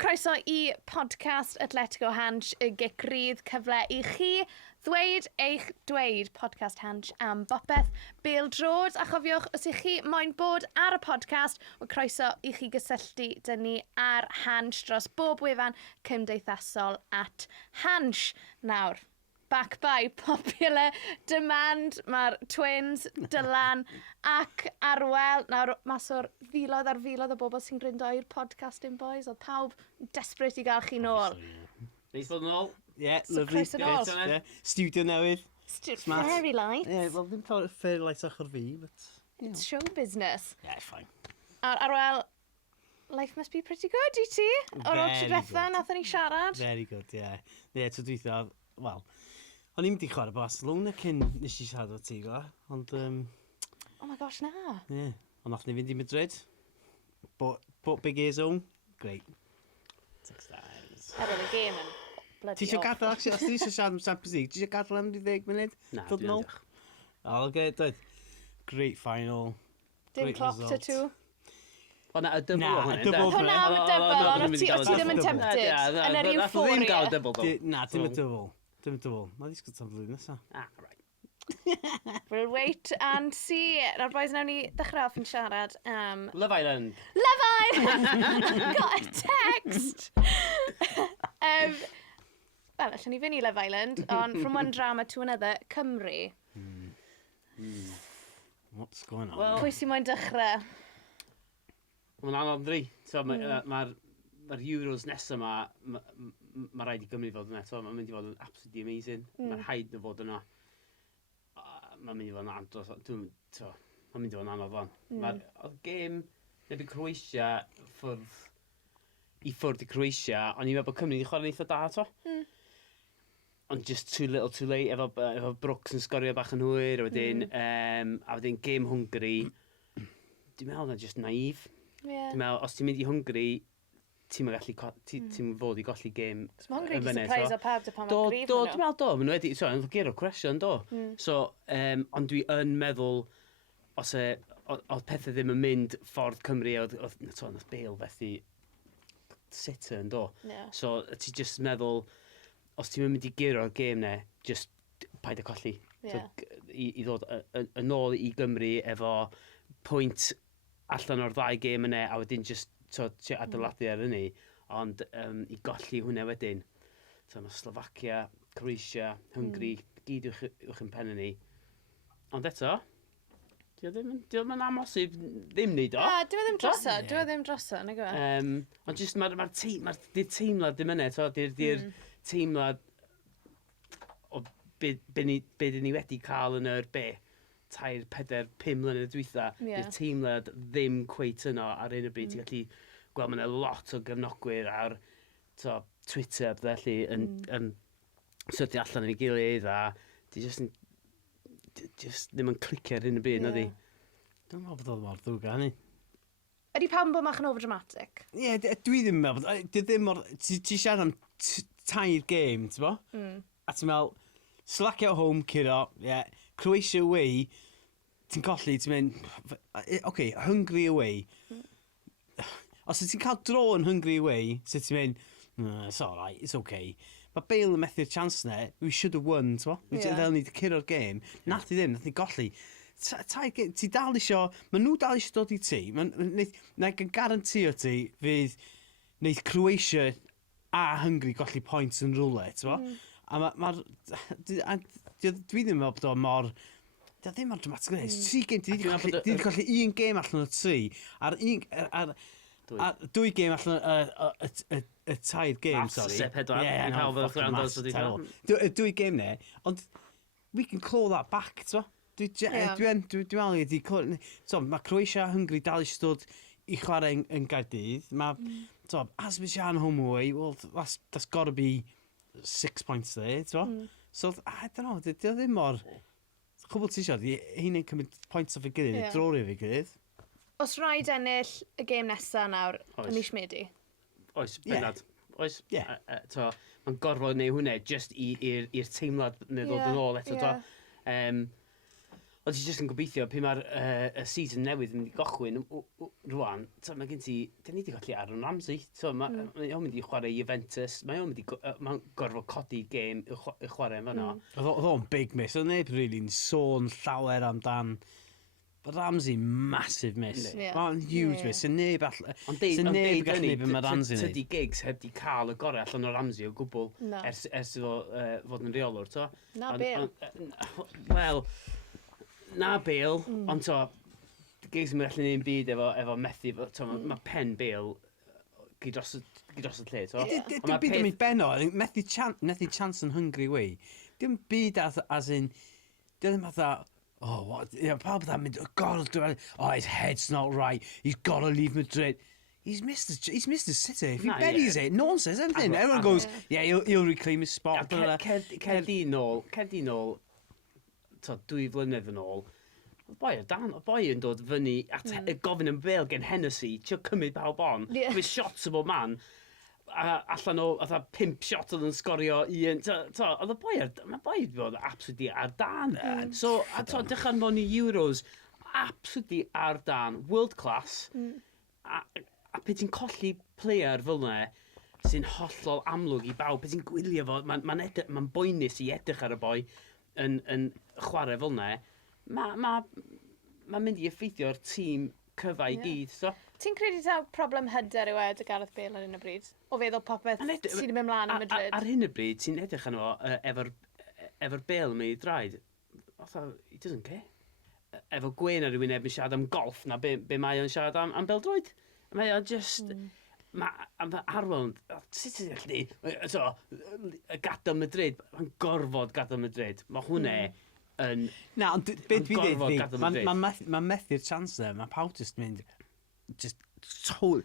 croeso I podcast Atletico Hansh y Gic Rydd, cyfle I chi ddweud eich dweud podcast Hansh am bopeth Bale drod. A chofiwch, os ych chi moyn bod ar y podcast, o croeso I chi gysylltu dyn ni ar Hansh dros bob wefan cymdeithasol at Hansh. Nawr, back by popular demand, mae'r twins, Dylan ac Arwel. Nawr, mas o'r filoedd ar filoedd o bobl sy'n gryndo i'r podcasting boys, oedd pawb desperate I gael chi nôl. Neis bod yn ôl. Yeah, So lovely. croeso nôl. Yeah. Studio newydd. Smart. Very light. Yeah, well, ddim fair light ochr fi, but... You know. It's show business. Yeah, fine. Arwel, life must be pretty good I ti. O'r o'r diwethaf, nath ni siarad. Very good, yeah. Yeah, to diwethaf, well, o'n i'n mynd I chwarae Barcelona cyn nes I siarad o ti, gwa. Ond, Oh my gosh, na. yeah. Ond nath ni fynd I Madrid. Bought big ears home. Great. 6 times. Er oedd y gêm yn bloody Ti eisiau awful. gadael, actually, os ti eisiau siarad am Champions League, ti eisiau gadael am 10 munud? Na, Dod dwi'n nôl? diolch. Oh, okay, dweud. Great final. Dim Great clock to result. two. O na, y double Na, o hwnna. double. Hwna am y double, ond ti ddim yn tempted yn yr Nath o ddim gael euphoria. double, do. Na, dim y double. Dim y double. Mae ddisgwyl tan flwyddyn nesaf. Ah, right. We'll wait and see. Nawr boys, nawn ni ddechrau off yn siarad am... Love Island. Love Island! Got a text! Wel, allan ni fynd I Love Island, ond from one drama to another, Cymru. What's going on? Wel, Pwy sy'n moyn dechrau? mae'n anodd dri. Mae'r Euros nesaf yma, mae rhaid I Gymru fod yna. Mae'n mynd I fod yn absolutely amazing. Mae'r haid na fod yna. Mae'n mynd I fod yn andros. Mae'n mynd I fod yn anodd fan. Oedd gêm neb I Croatia I ffwrdd I Croatia, ond i'n meddwl bod Cymru wedi chwarae'n eitha da to. Ond just too little too late, efo Brooks yn sgorio bach yn hwyr, a wedyn gêm Hungary. Dwi'n meddwl na just naif. Yeah. Dwi'n meddwl, os ti'n mynd I Hungary, ti'n fod I golli gêm. Mae Hungary di surprise o pawb dy pan mae'n grif Dwi'n meddwl do, maen nhw wedi, yn gero cresio yn do. So, ond dwi yn meddwl, os oedd pethau ddim yn mynd ffordd Cymru, oedd Bale fethu sitter yn do. Yeah. So, ti just meddwl, os ti'n mynd I giro'r gêm ne, just paid y colli. Yeah. I ddod yn ôl I Gymru efo pwynt allan o'r ddau gêm yna, a wedyn just adeiladu ar hynny, ond I golli hwnna wedyn. Mae Slovacia, Croatia, Hungary, gyd uwch yn pen ni. Ond eto, di o ddim yn amosib ddim neud o. Dwi ddim droso, nag yw e? Ond just mae'r teimlad ddim yna, di'r teimlad o be ni wedi cael yn yr 3, 4, 5 mlynedd dwytha, di'r teimlad ddim cweit yno ar un o bryd. Ti'n gallu gweld mae'n lot o gefnogwyr ar Twitter felly yn syrdu allan yn ei gilydd a di just ddim yn clicio ar un o bryd, na di. Dwi'n meddwl bod oedd mor ddwg a hynny. Ydy pawb yn bod mach yn overdramatic? Ie, dwi ddim yn meddwl. Dwi ddim mor... Ti siarad am 3 gêm, ti'n bo? A ti'n meddwl, Slovakia home, curo, yeah. Croatia away, ti'n colli, ti'n mynd... OK, Hungary away. Os ti'n cael dro yn Hungary away, so ti'n mynd, it's alright, it's OK. Mae Bale yn methu'r chance na, we should have won, ti'n bo? Fel ni wedi curo'r gêm. Nath I ddim, nath ni golli. Ti dal isio, maen nhw dal isio dod I ti. Na gan garantio ti fydd wneud Croatia a Hungary golli points yn rwle, ti'n bo? A dwi ddim yn meddwl bod o mor... Dwi ddim mor dramatic. 3 gêm, ti wedi colli 1 gêm allan o 3. Ar 2 gêm allan y 3 gêm, sorry. Sep hedwar. I pawb oedd gwrandos o di cael. 2 gêm ne, ond we can claw that back, t'wo? Dwi'n meddwl i wedi... Mae Croatia a Hungary dal eisiau dod I chwarae yn Gaerdydd. Mae Azerbaijan home away, well, that's got to be 6 points there, t'wo? So, I don't know, di o ddim mor... Chwbl ti eisiau, hyn yn cymryd points off y gilydd, drori off y gilydd. Os rhaid ennill y gêm nesaf nawr yn Is Medi? Oes, bendad. Oes, Yeah. Mae'n gorfod neu hwnna just i'r teimlad neu ddod yn ôl eto. Ond ti jyst yn gobeithio, pe mae'r season newydd yn mynd i gochwyn rwan, mae gen ti, dyn ni wedi golli Aaron Ramsey, mae o'n mynd i chwarae Juventus, mae o'n mynd i gorfod codi game i chwarae yn fan'na. Oedd o'n big miss, oedd neb really'n sôn llawer amdan. Ramsey, massive miss. Mae'n huge miss, sy'n neb gallu neb yn Ramsey ni. Tydi gigs heb di cael y gorau allan o Ramsey o gwbl ers iddo fod yn rheolwr, to. Na Bale. Wel, na Bale, ond to, gigs yn mynd allan un byd efo methu, mae pen Bale gyd dros y lle, to. Dim byd yn mynd benno, methu chance yn hungry way. Dim byd as in, dim fatha, oh, what? Pawb that mynd, his head's not right. He's got to leave Madrid. He's missed the city. If he buries it, no one says anything. Everyone goes, yeah, he'll reclaim his spot. Cer di nôl, 2 flynedd yn ôl, y boi yn dod fyny at gofyn yn Bale gen Hennessy, tio cymryd pawb on, with shots o bob man, allan o 5 shot oedd yn sgorio un, oedd y boi wedi bod absolutely ar dan. So, dechan mewn i Euros, absolutely ar dan, world class, a pe ti'n colli player fel yna, sy'n hollol amlwg i bawb, pe ti'n gwylio fo, mae'n boenus i edrych ar y boi yn chwarae fel yna, mae'n mynd i effeithio'r tîm cyfa i gyd, so. Ti'n credu taw problem hyder yw dy Gareth Bale ar hyn o bryd? O feddwl popeth sy'n mynd mlaen yn Madrid? Ar hyn o bryd, ti'n edrych arno efo'r Bale yn mynd i draed. He doesn't care. Efo Gwen ar rhywun ebyn siarad am golf, na be mae o'n siarad am beldroed. Mae o'n just... Arwel, sut ydych chi? Gadael Madrid, mae'n gorfod gadael Madrid. Mae hwnna yn... Na, ond beth fi dweud, mae'n methu'r chance there, mae pawb just mynd... He's got to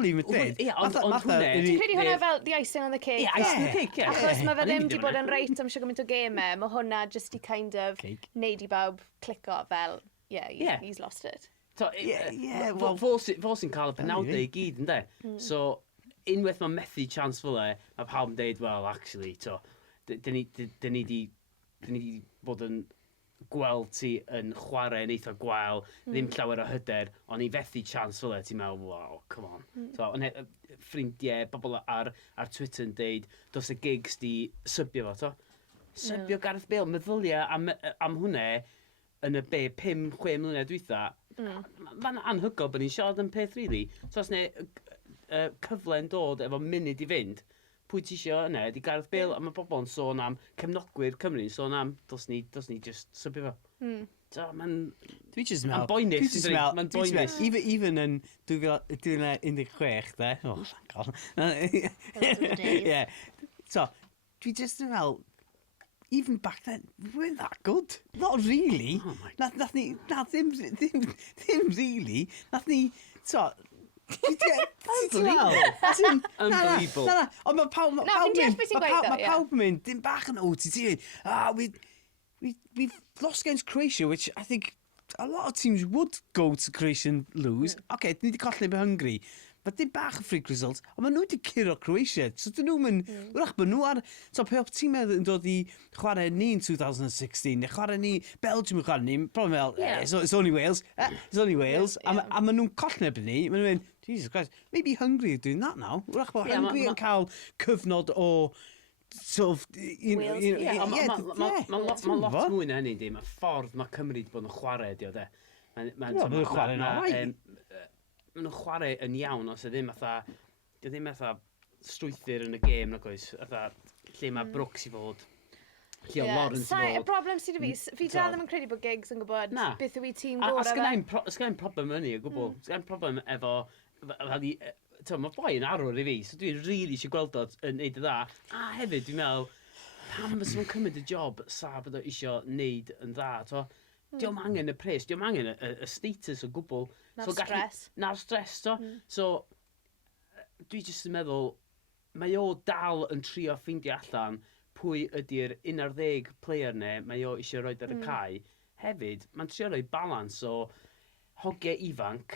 leave Madrid. Ti'n credu hwnna fel the icing on the cake? Icing on the cake, ie. Achos mae fe ddim wedi bod yn reit am siarad gymaint o gemau, mae hwnna just i kind of neud i bawb clico fel, he's lost it. Fo sy'n cael y penawdau i gyd, ynddo? So, unwaith mae methu chance fel e, mae pawb yn dweud, well, actually, dyn ni di bod yn gweld ti yn chwarae yn eitha gwael, ddim llawer o hyder, ond i fethu chance fel e, ti'n meddwl, wow, come on. So, ffrindiau, bobl ar Twitter yn dweud, dos y gigs di sybio fo, to. Sybio Gareth Bale, meddylia am hwnna yn y 5-6 mlynedd dwytha, mae'n anhygol bod ni'n siarad yn peth, really. So, os ne cyfle yn dod efo munud i fynd, pwy ti isio yna, di Gareth Bale, a mae bobl yn sôn am cefnogwyr Cymru, sôn am, dos ni just sybio fo. So, mae'n... Dwi just meddwl... Mae'n boenus. Even yn 2016, de? Oh, God. Yeah. So, dwi just yn meddwl, even back then, we weren't that good. Not really. Oh my God. Ddim really. Nath ni, so... Unbelievable. Ond mae pawb yn mynd, dim bach yn OTT. We've lost against Croatia, which I think a lot of teams would go to Croatia and lose. Okay, ni wedi colli yn Hungary. But dim bach yn freak result. Ond maen nhw wedi curo Croatia. So dyn nhw'n mynd, wrach bod nhw ar... So pe oedd tîm yn dod i chwarae ni in 2016, neu chwarae ni, Belgium yn chwarae ni, problem fel, it's only Wales, it's only Wales. A maen nhw'n colli ebyn ni, maen nhw'n mynd, Jesus Christ, maybe Hungary are doing that now. Wrach bod Hungary yn cael cyfnod o... Sort of... Mae'n lot mwy na hynny, di. Mae ffordd mae Cymru wedi bod yn chwarae, di o de. Mae'n chwarae na. Maen nhw'n chwarae yn iawn, os ydym fatha strwythyr yn y gêm, nag oes, lle mae Brooks i fod, lle o Lawrence i fod. Y problem sydd fi dal ddim yn credu bod gigs yn gwybod beth yw i tîm gorau fe. A sgynna'n problem yn ni, o gwbl. Sgynna'n problem efo, mae boi yn arwr i fi, so dwi'n really eisiau gweld o yn neud y dda. A hefyd, dwi'n meddwl, pam fes nhw'n cymryd y job sa bod o eisiau neud yn dda, to. Diolch angen y pres, diolch angen y status o gwbl. Na'r stress. Na'r stress, to. So, dwi jyst yn meddwl, mae o dal yn trio ffeindio allan pwy ydy'r 11 player ne, mae o eisiau roed ar y cae. Hefyd, mae'n trio roi balans o hogiau ifanc,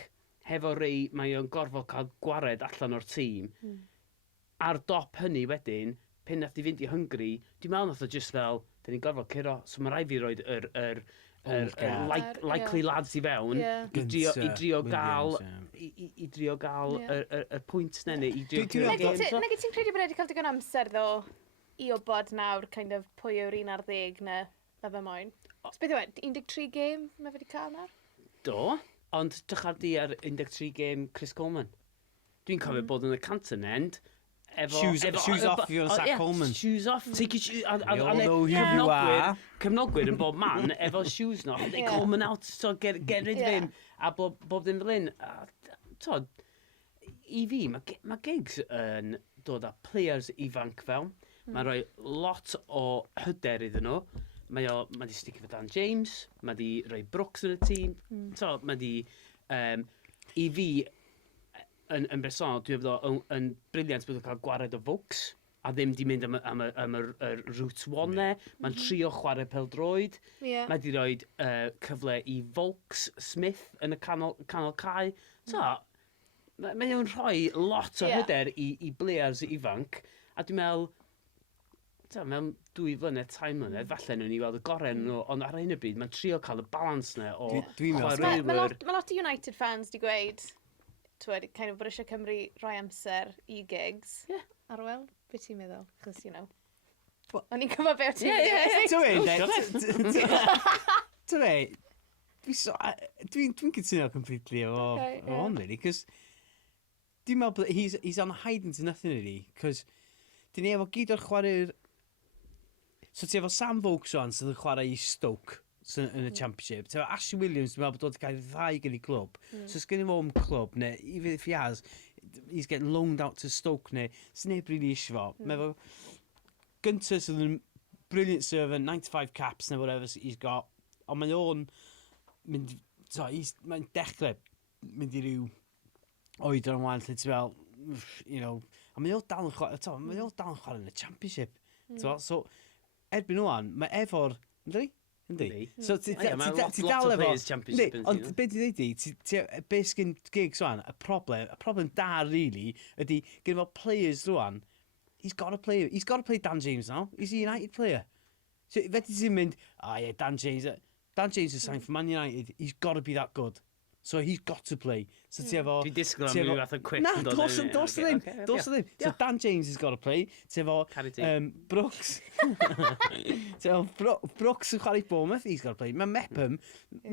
hefo rei mae o'n gorfod cael gwared allan o'r tîm. Ar dop hynny wedyn, pen nath i fynd i Hungary, dwi'n meddwl nath o just fel, da ni'n gorfod curo. So mae rai fi roed God, likely lads i fewn, Ie. i drio gael, Williams, i drio gael y pwynt neu, i drio Dwi'n curo meddwl- games. Nag ti'n credu bod wedi cael digon amser ddo i obod nawr kind of pwy yw'r 11 na fe moyn? So beth yw e, 13 game mae wedi cael nawr? Do, ond dychar di ar 13 game Chris Coleman. Dwi'n cofio bod yn y Canton End, Shoes off if you're on Zach Coleman. Shoes off, take your shoes, We all know who you are. cefnogwyr yn bob man, efo shoes no, they Ie. Coleman out, so get rid of Ie. him, a bob ddim fel un. Tod, i fi, mae gigs yn dod â players ifanc fewn, mae'n rhoi lot o hyder iddyn nhw, mae di sticio fo Dan James, mae di rhoi Brooks yn y tîm, mae di, i fi, yn bersonol, dwi'n meddwl yn briliant bod yn cael gwared o Vokes, a ddim di mynd am y route one ne. Mae'n trio chwarae peldroed. Ie. Mae di rhoi cyfle i Vokes Smith yn y canol cae. So, mae'n rhoi lot o hyder i players ifanc, a dwi'n meddwl, mewn 2 flynedd, 3 mlynedd, falle nhw'n i weld y goren nhw, ond ar un o bryd, mae'n trio cael y balans na o Dwi'n meddwl- chwaraewyr. Mae lot o United fans di gweud, twyd, kind of bod eisiau Cymru rhoi amser i gigs. Ie. Arwel, beth ti'n meddwl? Chos, you know. Wel- O'n i'n cyfo be o ti'n Dwi'n cytuno completely o hon, really, cos dwi'n meddwl bod he's on hiding to nothing, really, cos dyn ni efo gyd o'r chwarae'r... So ti efo Sam Vokes o'n sydd yn chwarae i Stoke yn y Championship. Ti efo Ashley Williams, dwi'n meddwl bod wedi cael ei ddau gen i clwb. So sgyn i fo yn clwb, neu even if he has, he's getting loaned out to Stoke, neu sy'n neb really eisiau fo. Mae efo Gunter sydd yn brilliant servant, 95 caps neu whatever he's got. Ond mae o'n mynd, mae'n dechrau mynd i ryw oedran yn wan, lle ti fel, you know, a mae o dal yn chwarae yn y Championship. So, erbyn o'n, mae efo'r, ynddi? Ynddi? So, ti Mae dal lot o efo... players Championship yn Ond beth i ddweud di, be sgyn gigs rwan, y problem da, really, ydy, gen efo players rwan, he's got to play Dan James now. He's a United player. So, fedri ti'n mynd, yeah, Dan James is signed for Man United. He's got to be that good. So he's got to play. So ti efo... Dwi'n disgwyl am ryw fath o quick. Na, dos o ddim. So Dan James has got to play. Ti efo Brooks. Ti efo Brooks yn chwarae Bournemouth, he's got to play. Mae Mepham,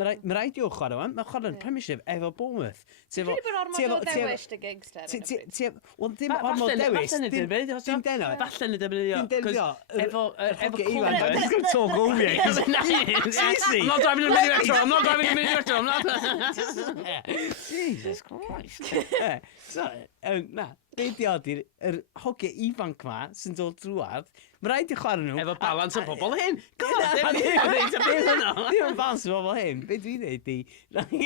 mae rhaid i o chwarae wan. Mae chwarae yn Premiership efo Bournemouth. Ti'n credu bod ormod o ddewis dy gigs te? Wel, dim ormod dewis. Dim deno. Falle yn y defnyddio. Dim defnyddio. Efo Coleman. I'm just going to talk over you. I'm not driving a mini retro. I'm not driving a mini retro. I'm not... Jesus Christ. So, na, be di oed yr hogiau ifanc ma sy'n dod drwad, mae rhaid i chwarae nhw... Efo balans o bobl hyn. Dim yn balans o bobl hyn. Be dwi'n neud di...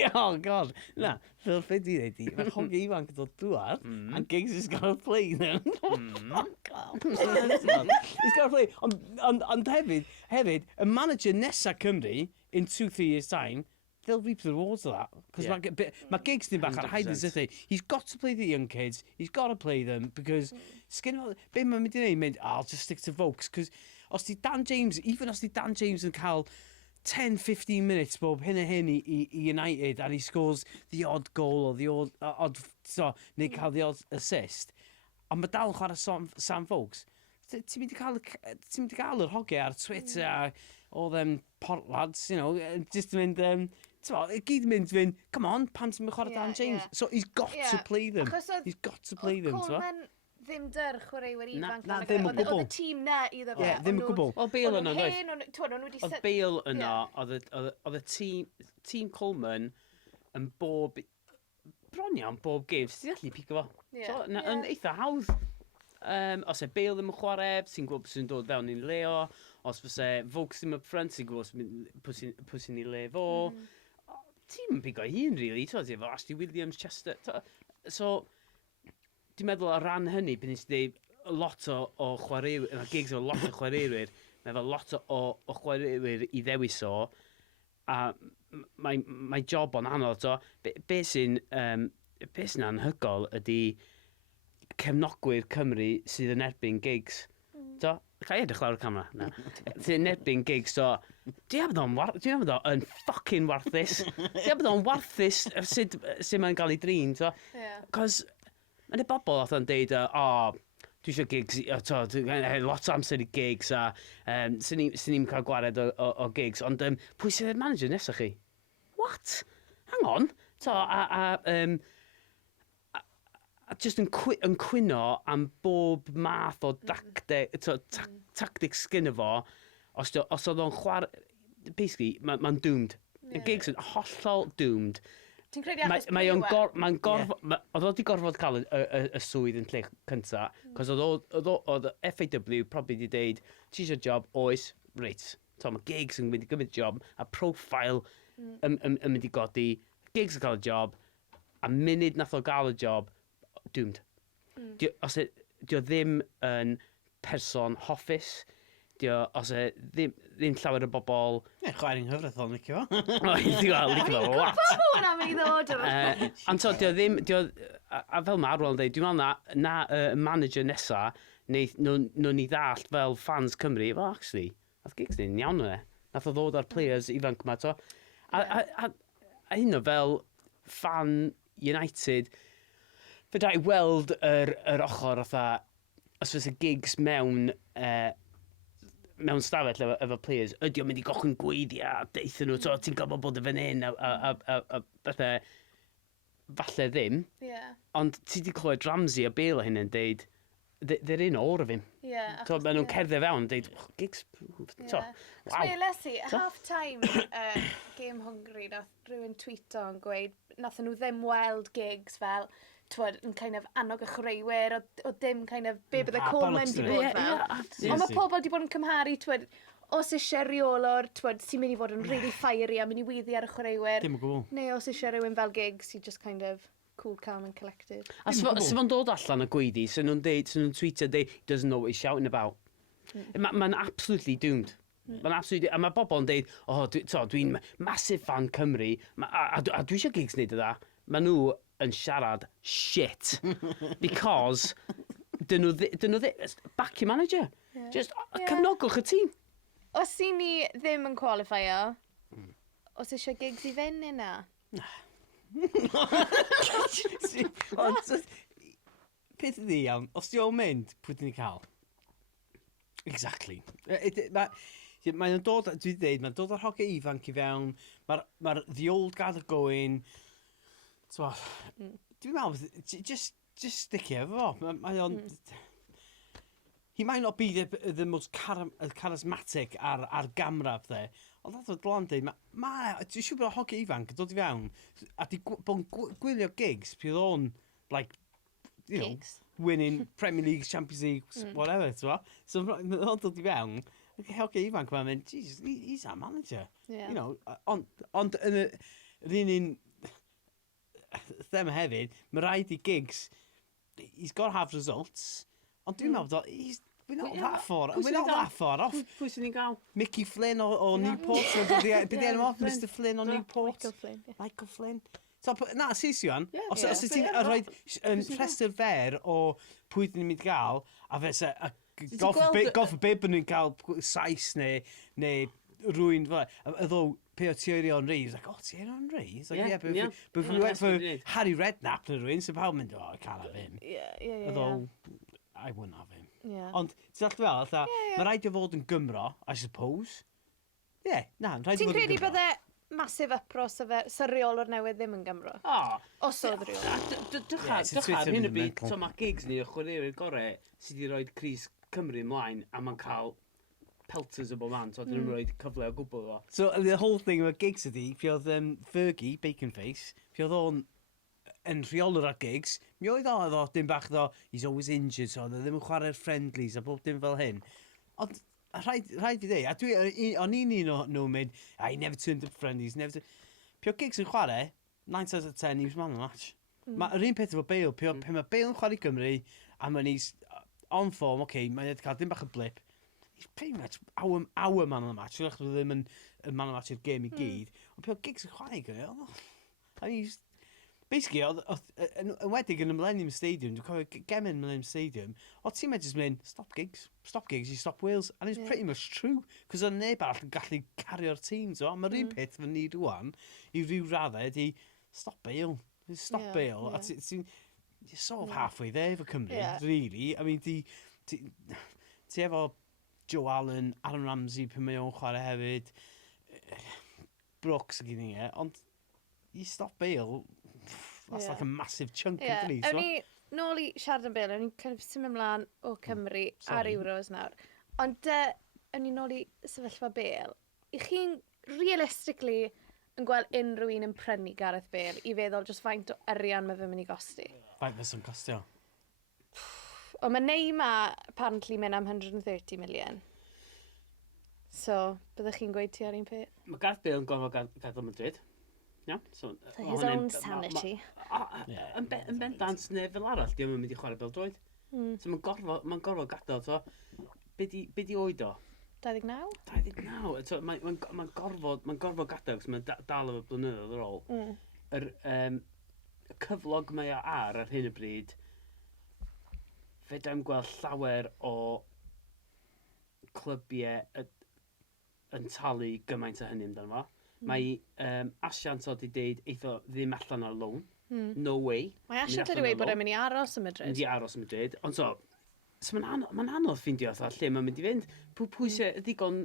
Oh, God. Na, be dwi'n neud di... Mae'r hogiau ifanc yn dod drwad, a gigs is gonna play them. Oh, God. He's gonna play. Ond hefyd, y manager nesa Cymru, in 2-3 years' time, they'll reap the rewards of that. Because mae gigs din bach ar haeddu, he's got to play the young kids, he's got to play them, because be mae'n mynd i wneud, I'll just stick to Vokes, because os di Dan James, even os di Dan James yn cael 10-15 minutes bob hyn a hyn i United, and he scores the odd goal, or the odd neu cael the odd assist, ond mae dal yn chwarae Sam Vokes, ti'n mynd i cael yr hogiau ar Twitter a all them pot lads, you know, just mynd, gyd mynd fynd, come on, pan ti'n mynd chwarae Dan James. So he's got to play them. He's got to play them, ti'n Coleman ddim dyr chwaraewyr ifanc. Na, ddim o gwbl. Oedd y tîm na iddo fe. Ie, ddim o gwbl. Oedd Bale yna, Oedd Bale yna, oedd y tîm Coleman yn bob... Bron iawn bob game, sy'n gallu pigo fo. Yn eitha hawdd. Os e Bale ddim yn chwarae, ti'n gwybod sy'n dod fewn i'n leo. Os fyse Vokes ddim up front, ti'n gwybod pwy sy'n ei le fo. Ti'n mynd pigo hun, really. Ti'n efo Ashley Williams, Chester. So, dwi'n meddwl ar ran hynny, bydd ni'n dweud lot o chwaraewyr, mae gigs o lot o chwaraewyr, mae fel lot o chwaraewyr i ddewis o, a mae job o'n anodd. Be sy'n anhygol ydy cefnogwyr Cymru sydd yn erbyn gigs. Ca i edrych lawr y camera? Na. Ti'n erbyn gigs, so... Dwi'n meddwl yn ffocin warthus. Dwi'n meddwl yn warthus sut mae'n cael ei drin, so. Cos, mae'n y bobl oedd yn deud, dwi eisiau gigs, dwi'n lot o amser i gigs, a sy'n ni'n cael gwared o gigs, ond pwy sydd y manager nesaf chi? What? Hang on. A just yn cwyno am bob math o tactic sgynno fo, os oedd o'n chwarae, basically, mae'n doomed. Y gigs yn hollol doomed. Ti'n credu achos Oedd o di gorfod cael y swydd yn lle cynta, cos oedd FAW probably di deud, ti eisiau job, oes, reit. Mae gigs yn mynd i gymryd job, a profile yn mynd i godi, gigs yn cael y job, a munud nath o gael y job, doomed. Dio ddim yn person hoffus, os ddim llawer o bobl... Chwaer yng Nghyfraith o'n licio fo. Licio fo, what? Gwybod hwnna mynd i ddod. Ond dio ddim... A fel mae Arwel yn dweud, dwi'n meddwl na manager nesa, nhw'n ni ddallt fel fans Cymru, well, actually, nath gigs ni'n iawn yna. Nath o ddod ar players ifanc yma, to. A hyn o fel fan United, fydda i weld yr ochr otha, os fysa gigs mewn stafell efo players, ydy o'n mynd i gochyn gweiddiau, deithio nhw, ti'n gofod bod y fan hyn, a bethau, falle ddim. Ond ti wedi clywed Ramsey a Bale o hyn yn deud, they're in awe of him. Maen nhw'n cerdded fewn, deud, gigs, wow. Weles i, half-time game Hungary, nath rhywun tweeto yn gweud, nath nhw ddim weld gigs fel, yn kind of annog y chreuwyr, o dim kind of be bydd y comment i bod fel. Ond mae pobl wedi bod yn cymharu, os eisiau rheolwr, sy'n mynd i fod yn really fiery a mynd i widdi ar y chreuwyr. Dim o gwbl. Neu os eisiau rhywun fel gigs, sy'n just kind of cool, calm and collected. A sy'n fo'n dod allan y gweiddi, sy'n nhw'n tweetio, he doesn't know what he's shouting about. Mae'n absolutely doomed. A mae bobl yn deud, dwi'n massive fan Cymru, a dwi eisiau gigs wneud yda. Mae nhw yn siarad shit. Because, dyn nhw back your manager. Just, cefnogwch y tîm. Os i ni ddim yn qualifio, os eisiau gigs i fynd yna? Peth ydi iawn, os di o'n mynd, pwy dyn ni cael? Exactly. Mae'n dod, dwi'n dweud, mae'n dod o'r hoci ifanc i fewn, mae'r the old guard going, dwi'n meddwl, just stick it efo fo. He might not be the most charismatic ar gamra pethau, ond that's what Dylan dweud, dwi'n siŵr bod y hoci ifanc yn dod i fewn, a di bod yn gwylio gigs, bydd o'n, like, you know, winning Premier League, Champions League, whatever, so mae'n dod i fewn, hoci ifanc mae'n mynd, Jesus, he's our manager, you know, ond yn yr un thema hefyd, mae rhaid i gigs, he's got to have results, ond dwi'n meddwl, we're not that far off. Pwy sy'n ni'n gael? Mickey Flynn o Newport, bydd enw off, Mr Flynn o Newport. Michael Flynn. So, na, Siwan, os ti'n rhoi rhestr fer o pwy dyn ni'n mynd i gael, a fes goff y bib yn nhw'n cael Sais neu rwy'n fel, yddo pe o Sion Rydd, Sion Rydd? He's like, but if we went for Harry Redknapp neu rwy'n, so pawb mynd, I can't have him. Yddo, I wouldn't have him. Ond, ti'n all fel, mae rhaid i fod yn Gymro, I suppose. Rhaid i fod yn Gymro. Ti'n credu bydde masif upros sy'n rheolwr newydd ddim yn Gymro? Os oedd rheolwr. Dychad, hyn y byd, mae gigs ni o chwaraewyr gorau sydd wedi rhoi Cris Cymru ymlaen a mae'n cael pelters o bob man, so dyn nhw'n rhoi cyfle o gwbl o. So, the whole thing about gigs ydi, fi oedd Fergie, Baconface, fi oedd o'n yn rheolwr ar gigs, mi oedd o, dim bach ddo, he's always injured, so ddim yn chwarae'r friendlies a bob dim fel hyn. Ond rhaid fi ddeu, a o'n un nhw'n mynd, he never turned up friendlies, Pio gigs yn chwarae, 9 times out of 10, he was man of the match. Mae'r un peth efo Bale, pe mae Bale yn chwarae i Gymru, a mae'n he's on form, mae'n cael dim bach y blip, he's pretty much our man of the match, achos bod ddim yn man of the match i'r game i gyd, ond pio gigs yn chwarae i Gymru, Basically, yn wedig yn y Millennium Stadium, dwi'n cofio gemyn Millennium Stadium, oedd tîm just mynd, stop gigs i stop Wales, and it's pretty much true, cos oedd neb arall yn gallu cario'r tîm, so, mae'r un peth fan ni rwan, i ryw raddau, di stop Bale, a ti'n sort of halfway there for Cymru, really, I mean, ti efo Joe Allen, Aaron Ramsey, pan mae o'n chwarae hefyd, Brooks ag i ni, ond i stop Bale, that's like a massive chunk of the Ewn ni nôl i siarad am Bale, ewn ni'n kind of symud ymlaen o Cymru ar Euros nawr. Ond ewn ni nôl i sefyllfa Bale. I chi'n realistically yn gweld unrhyw un yn prynu Gareth Bale i feddwl just faint o arian mae fe'n mynd i gosti? Faint fysa'n costio? O, mae Neymar apparently mynd am 130 million. So, byddwch chi'n gweud ti ar un peth? Mae Gareth Bale yn gofod gadael Madrid. Yeah, so, his own sanity. Yn bendant neu fel arall, di o'n mynd i chwarae bel-droed. So mae'n gorfod gadael, so, be di oed o? 29? 29. So, mae'n gorfod gadael, cos mae'n dal efo blynyddoedd ar ôl. Y cyflog mae ar hyn y bryd, fe da'n gweld llawer o clybiau yn talu gymaint o hynny amdano fo. Mae asiant oedd wedi dweud eitho ddim allan ar loan. No way. Mae asiant wedi dweud bod e'n mynd i aros yn Madrid. Mynd i aros yn Madrid. Ond so mae'n anodd ffindio fatha lle mae'n mynd i fynd. Pwy sy'n ddigon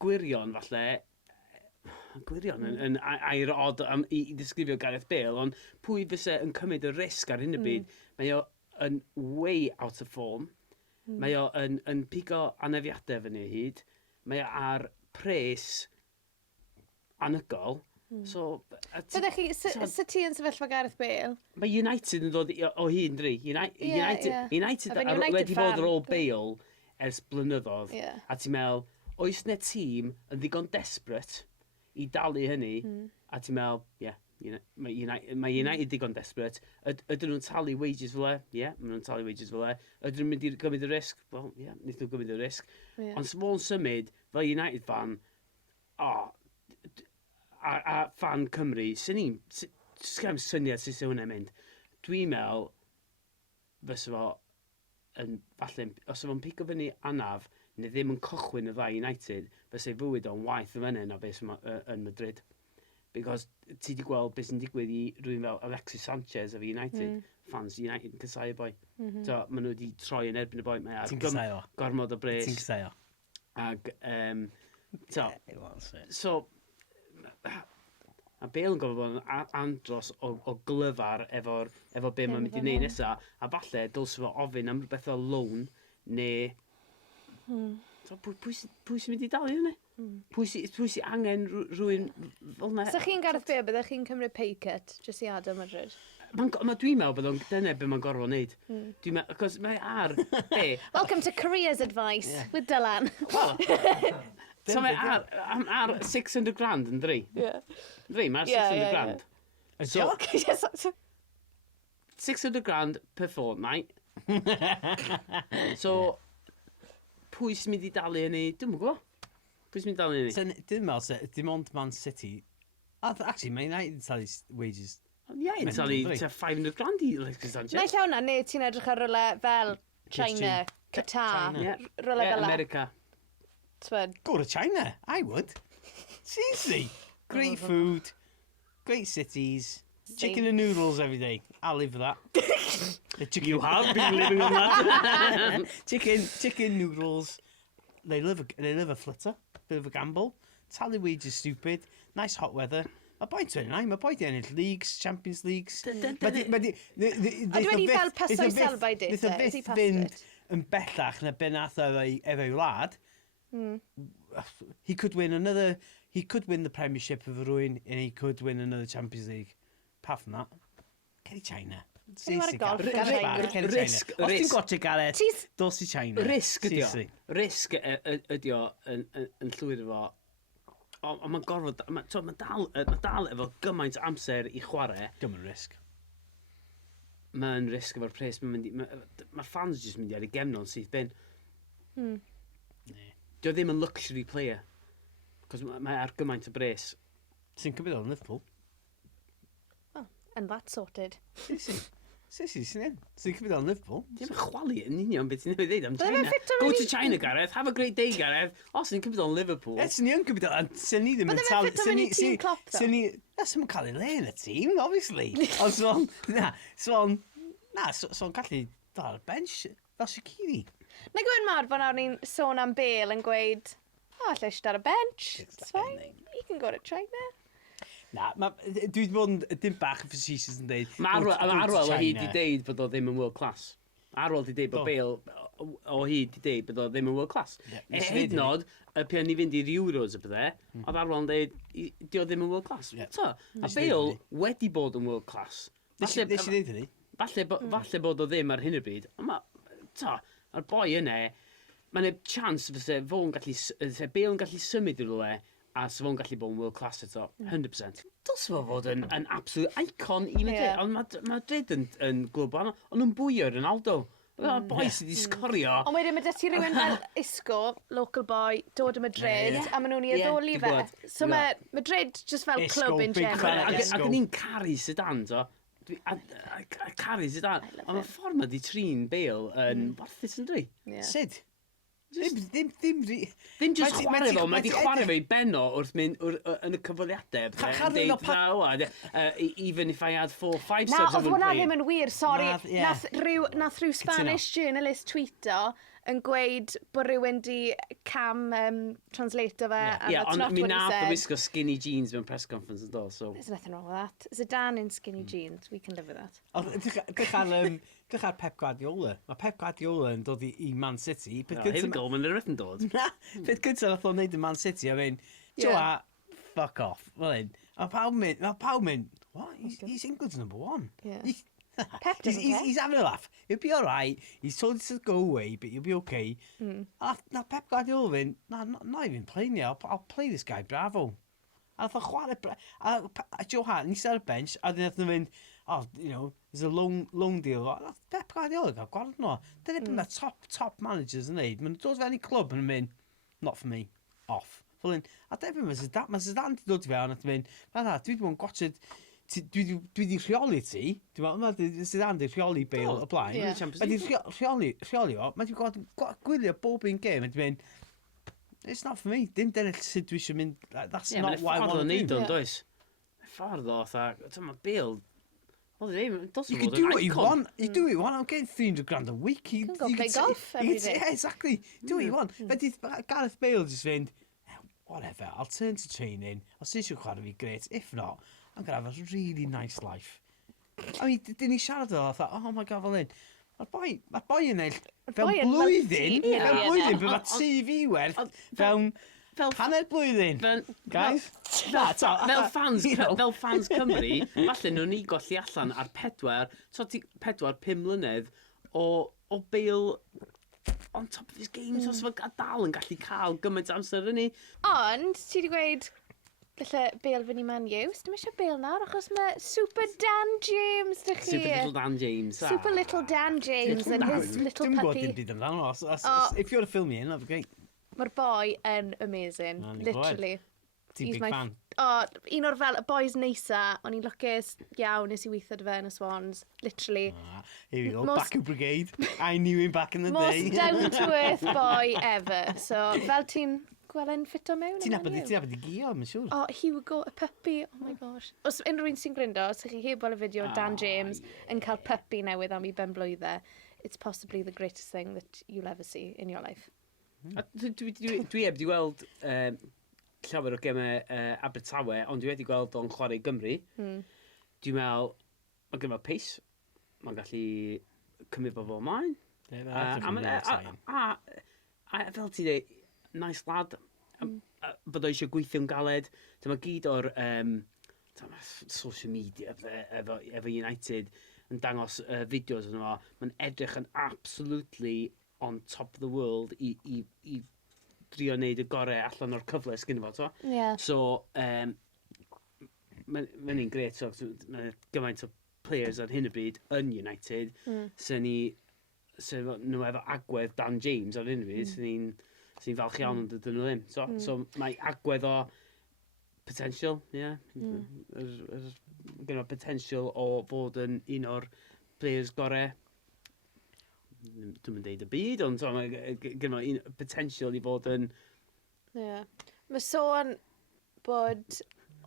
gwirion falle, gwirion yn air od i ddisgrifio Gareth Bale, ond pwy fysa yn cymryd y risg ar hyn y byd. Mae o yn way out of form. Mae o yn pigo anafiadau fyny hyd. Mae o ar pres anygol. So, Byddech chi, sy ti yn sefyllfa Gareth Bale? Mae United yn dod o hyn, dri. United wedi bod ar ôl Bale ers blynyddoedd. A ti'n meddwl, oes ne tîm yn ddigon desperate i dalu hynny, a ti'n meddwl, mae United digon desperate. Ydyn nhw'n talu wages fel e? Mae nhw'n talu wages fel e. Ydyn nhw'n mynd i gymryd y risg? Wel, wnaeth nhw'n gymryd y risg. Ond small symud, fel United fan, a fan Cymru, sy'n ni'n syniad sy'n hwnna'n mynd. Dwi'n meddwl, fysa fo, falle, os fo'n pigo fyny anaf, neu ddim yn cochwyn y ddau United, fysa ei fywyd o'n waith yn fyny na beth yn Madrid. Because ti wedi gweld beth sy'n digwydd i rhywun fel Alexis Sanchez of United, fans United yn cysau y boi. So, maen nhw wedi troi yn erbyn y boi. Ti'n cysau o? Gormod o bres. Ti'n cysau o? Ag, so, a Bale yn gofod bod yn andros o glyfar efo be mae'n mynd i wneud nesaf, a falle dylse fo ofyn am rhywbeth o loan, neu... Pwy sy'n mynd i dalu hynny? Pwy sy'n angen rhywun fel yna? So chi'n Gareth Bale, byddech chi'n cymryd pay cut, jyst i adael Madrid? Dwi'n meddwl bod o'n dyna be mae'n gorfod wneud. Dwi'n meddwl, cos mae ar... Welcome to Careers Advice with Dylan. So mae ar 600 grand yn dri? Dri, mae'r 600 grand. A joc? 600 grand per fortnight. So, pwy sy'n mynd i dalu hynny? Dwi'n gwybod. Pwy sy'n mynd i dalu hynny? Dwi'n meddwl, dim ond Man City. Actually, mae United yn talu wages. Ie, yn talu 500 grand i Alexis Sanchez. Neu llawn na, neu ti'n edrych ar rolau fel China, Qatar, rolau fel America. Go to China, I would. Seriously. Great food, great cities, chicken and noodles every day. I'll live for that. You have been living on that. Chicken noodles. They live a flutter, bit of a gamble. Tally wages stupid. Nice hot weather. Mae boi 29, mae boi di ennill leagues, Champions Leagues. Ond wedi fel pysau selbai dit, Nid o fydd fynd yn bellach na be nath efo'i wlad. He could win the Premiership of rhywun, and he could win another Champions League. Apart from that, Ceri China. Risk. Os ti'n gwachio Gareth, dos i China. Risk ydi o. Risk ydi o yn llwyr efo. Ond mae'n gorfod, mae dal efo gymaint amser i chwarae. Gymaint risg. Mae'n risg efo'r pres. Mae'r fans jyst mynd i ar ei gemno'n syth bin. Dio ddim yn luxury player. Cos mae ar gymaint o bres. Sy'n cymryd o'n Liverpool? And that's sorted. Sy'n cymryd o'n Liverpool. Dim chwalu yn union beth ti'n dweud am Bydde China. fe'n ffito Go mewn to i- China, Gareth. Have a great day, Gareth. O, sy'n cymryd o'n Liverpool. Sy'n ni'n cymryd o'n... Sy'n ni ddim Bydde fe'n ffito mewn i tîm Klopp, tho? Sy'n ni... Sy'n cael ei le yn y tîm, obviously. Ond so'n... So'n gallu dal ar y bench fel Shaqiri. Na gwyn mawr bod nawr ni'n sôn am Bale yn gweud, allai eisiau ar y bench. It's fine. He can go to China. Na, dwi wedi bod yn dim bach yn facetious yn dweud... Mae Arwel o hyd i deud bod o ddim yn world class. Arwel di deud bod Bale o hyd i deud bod o ddim yn world class. Hyd nod, y pan ni fynd i'r Euros y bydde, oedd Arwel yn deud, di o ddim yn world class. A Bale wedi bod yn world class. Nes i dweud hynny? Falle bod o ddim ar hyn o bryd. A'r boi yna, mae'n e chance fyse Bale yn gallu symud i'r le, a sy fo'n gallu bod yn world class eto, 100%. Dos fo fod yn absolute icon i Madrid. Ond mae Madrid yn glwb, ond yn mwya'r Ronaldo. Mae'r boi sydd wedi sgorio. Ond wedyn mae ti rhywun fel Isco, local boy, dod o Madrid, a maen nhw'n i addoli fe. So mae Madrid just fel Isco, clwb in big general. fan. Ac ni'n caru Zidane, to. Caru Zidane. Ond mae'r ffordd mae di trin Bale yn warthus yn dri. Syd? Ddim... Ddim just chwarae fo, mae di chwarae fe i benno wrth mynd yn y cyfweliadau. Even if I had 4-5 Na, subs, oedd hwnna ddim yn wir, sori. Nath rhyw Spanish Cytuno. journalist tweeto yn gweud bod rhywun di cam translator fe, and Yeah, that's ond not mi what he nath o said. wisgo skinny jeans mewn press conference yn dod, so... There's nothing wrong with that. Zidane in skinny jeans, we can live with that. Dych ar Pep Guardiola. Mae Pep Guardiola yn dod i Man City. Hefyd Goldman yn rydyn dod. Na, beth gyntaf nath o'n neud yn Man City, a fe'n, fuck off. Mae pawb mynd, what? He's England's number one. Yeah. Pep doesn't care. He's having a laugh. He'll be alright. He's told you to go away, but you'll be okay. Now Pep Guardiola went, not even playing you. I'll play this guy, bravo. A nath o chwarae... Joe Hart, ni ar y bench, a nath nhw mynd, there's a loan deal. Nath Pep Guardiola gael gwared nhw. Dyna beth mae top managers yn neud. Mae'n dod fe any club yn mynd, not for me, off. A dyna beth mae Zidane di dod i fewn, a dwi'n mynd, dwi wedi bod yn gotchad... Dwi wedi rheoli ti, Zidane di rheoli Bale o blaen. Mae di rheoli o, mae di gwylio bob un game, a dwi'n mynd, it's not for me, dim dyna sut dwi eisiau mynd, that's not what I want to do. Neud o'n does. Ffordd o, mae Bale... You can do what you want. You do what you want. I'm getting 300 grand a week. You can go play golf every day. Yeah, exactly. Do what you want. Gareth Bale just fynd, whatever, I'll turn to training. Os eisiau chwarae fi, great. If not, I'm going to have a really nice life. I mean, dyn ni siarad o, I thought, oh my god, fel hyn. Mae'r boi yn eill, fel blwyddyn, fe mae TV werth, fel hanner blwyddyn. Guys? Fel fans Cymru, falle nhw'n ni golli allan ar 4-5 mlynedd o Bale on top of his games, os fe dal yn gallu cael gymaint amser yn ni. Ond, ti wedi gweud, gallai Bale fyny Man U, dim eisiau Bale nawr, achos mae Super Dan James, dych chi. Super Little Dan James. Super Little Dan James and his little Dim gwybod puppy. dim byd amdano. If you're a film in, that'd be great. Mae'r boi yn amazing, literally. Ti'n big fan. Un o'r fel, y boys neisa, o'n i'n lwcus iawn nes i weithio dy fe yn y Swans, literally. Here we go, back in brigade. I knew him back in the day. Most down-to-earth boy ever. So, fel ti'n gweld ffito mewn? Ti'n abod i gio, mae'n siŵr. Oh, he would go, a puppy, oh my gosh. Os unrhyw un sy'n gryndo, os ydych chi heb weld y fideo Dan James yn cael puppy newydd am I ben blwyddau, it's possibly the greatest thing that you'll ever see in your life. Dwi heb di gweld llawer o gemau Abertawe, ond dwi wedi gweld o'n chwarae i Gymru. Dwi'n meddwl, mae'n gyda pace, mae'n gallu cymryd bobl ymlaen. A fel ti dweud, nice lad, bod o eisiau gweithio'n galed. Dyma gyd o'r social media efo United yn dangos fideos yn yma. Mae'n edrych yn absolutely on top of the world i drio wneud y gorau allan o'r cyfle sgyn fo, to? Yeah. So, mae'n un gret, so, mae gymaint o players ar hyn o bryd yn United, sy'n nhw efo agwedd Dan James ar hyn o bryd, sy'n falch iawn yn dydyn nhw ddim. So mae agwedd o potential, ie. gyda potensial o fod yn un o'r players gorau. Dwi'n mynd deud y byd, ond gyda potensial i fod yn... Ie. Mae sôn bod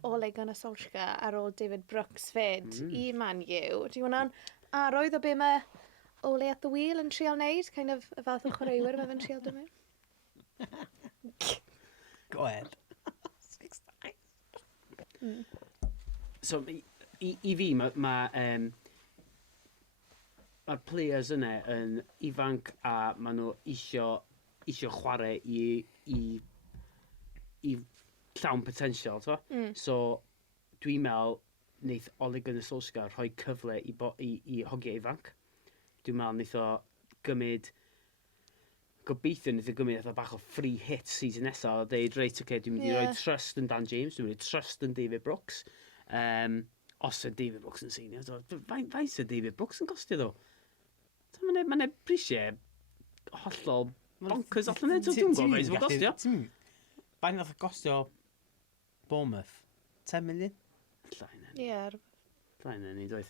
Ole Gunnar Solskjaer ar ôl David Brooks fyd i Man U. Di hwnna'n arwydd o be mae Ole at the wheel yn trial neud? Kind of y fath o chwaraewyr mae fe'n trial dymud? Go ahead. So, i fi, mae'r players yna yn ifanc a maen nhw isio chwarae i llawn potensial, to? So, dwi'n meddwl wneith Ole Gunnar Solskjaer rhoi cyfle i hogiau ifanc. Dwi'n meddwl wneith o gymryd, gobeithio wneith o gymryd eitha bach o free hit season nesaf, o dweud, reit, okay, dwi'n mynd i roi trust yn Dan James, dwi'n mynd i trust yn David Brooks. Os yw David Brooks yn senior, faint yw David Brooks yn costio ddo? Mae'n prisiau hollol bonkers allan edrych, dwi'n gwybod faint yw costio. Faint nath o costio Bournemouth? 10 million? Ie. Llain yn ei dweud.